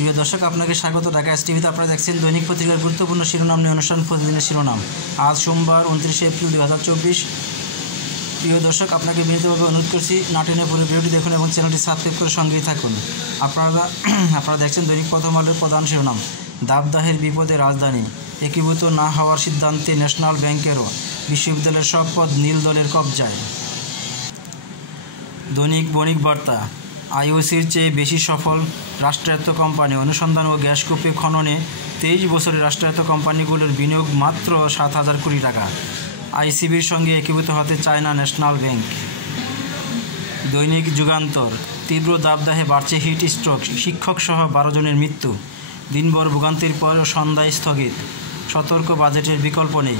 প্রিয় দর্শক, আপনাকে স্বাগত। ঢাকা এস টিভিতে আপনারা দেখছেন দৈনিক পত্রিকার গুরুত্বপূর্ণ শিরোনাম নিয়ে অনুষ্ঠান প্রতিদিনের শিরোনাম। আজ সোমবার 29শে এপ্রিল 2024। প্রিয় দর্শক, আপনাকে বিনীতভাবে অনুরোধ করছি না টেনে পুরো ভিডিওটি দেখুন এবং চ্যানেলটি সাবস্ক্রাইব করে সঙ্গেই থাকুন। আপনারা দেখছেন দৈনিক প্রথম আলোর প্রধান শিরোনাম। দাবদাহের বিপদে রাজধানী, একীভূত না হওয়ার সিদ্ধান্তে ন্যাশনাল ব্যাংকেরও, বিশ্ববিদ্যালয়ের সব পদ নীল দলের কবজায়। দৈনিক বণিক বার্তা, আইওসির চেয়ে বেশি সফল রাষ্ট্রায়ত্ত কোম্পানি, অনুসন্ধান ও গ্যাসকূপে খননে 23 বছরের রাষ্ট্রায়ত্ত কোম্পানিগুলোর বিনিয়োগ মাত্র 7,000 কোটি টাকা। আইসিবির সঙ্গে একীভূত হতে চায় না ন্যাশনাল ব্যাংক। দৈনিক যুগান্তর, তীব্র দাবদাহে বাড়ছে হিট স্ট্রোক, শিক্ষকসহ 12 জনের মৃত্যু। দিনভর ভোগান্তির পর সন্ধ্যায় স্থগিত, সতর্ক বাজেটের বিকল্প নেই।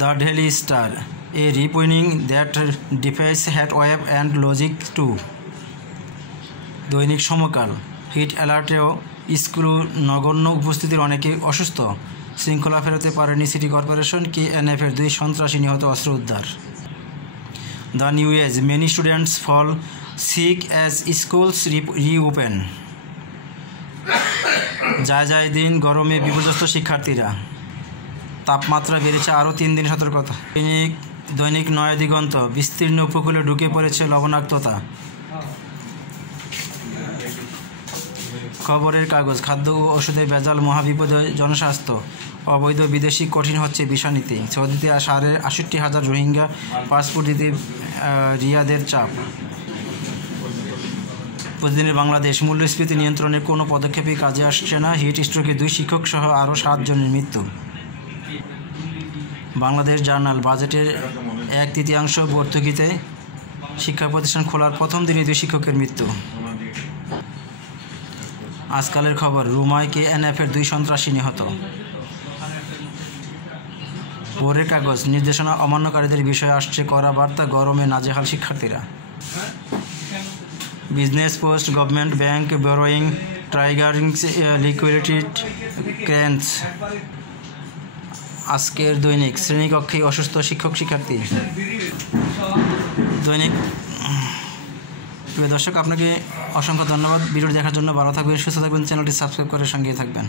The daily star, a rip winning that defies heat wave and logic too. দৈনিক সমকাল, হিট অ্যালার্টেও স্ক্রু নগণ্য উপস্থিতির অনেকে অসুস্থ, শৃঙ্খলা ফেরাতে পারেনি সিটি কর্পোরেশন, KNF-এর 2 সন্ত্রাসী নিহত, অস্ত্র উদ্ধার। The new age, many students fall sick as schools reopen. যায় দিন গরমে বিপর্যস্ত শিক্ষার্থীরা, তাপমাত্রা বেড়েছে আরও 3 দিন সতর্কতা। দৈনিক নয়া দিগন্ত, বিস্তীর্ণ উপকূলে ঢুকে পড়েছে লবণাক্ততা। খবরের কাগজ, খাদ্য ও ওষুধে ভেজাল মহাবিপদে জনস্বাস্থ্য, অবৈধ বিদেশি কঠিন হচ্ছে ভিসা নীতি। সৌদিতে 68,000 রোহিঙ্গা পাসপোর্ট দিতে রিয়াদের চাপ। প্রতিদিনের বাংলাদেশ, মূল্যস্ফীতি নিয়ন্ত্রণে কোনো পদক্ষেপই কাজে আসছে না, হিট স্ট্রোকে 2 শিক্ষক সহ আরও 7 জনের মৃত্যু। বাংলাদেশ জার্নাল, বাজেটের 1/3 ভর্তুকিতে শিক্ষা প্রতিষ্ঠান খোলার প্রথম দিনে 2 শিক্ষকের মৃত্যু। আজকালের খবর, রুমায় KNF-এর 2 সন্ত্রাসী নিহত। ভোরের কাগজ, নির্দেশনা অমান্যকারীদের বিষয়ে আসছে কড়া বার্তা, গরমে নাজেহাল শিক্ষার্থীরা। Business post, government bank borrowing triggering liquidity crunch. আজকের দৈনিক, শ্রেণীকক্ষে অসুস্থ শিক্ষক শিক্ষার্থী। দৈনিক। প্রিয় দর্শক, আপনাকে অসংখ্য ধন্যবাদ ভিডিওটি দেখার জন্য। ভালো থাকবেন, সুস্থ থাকবেন, চ্যানেলটি সাবস্ক্রাইব করে সঙ্গে থাকবেন।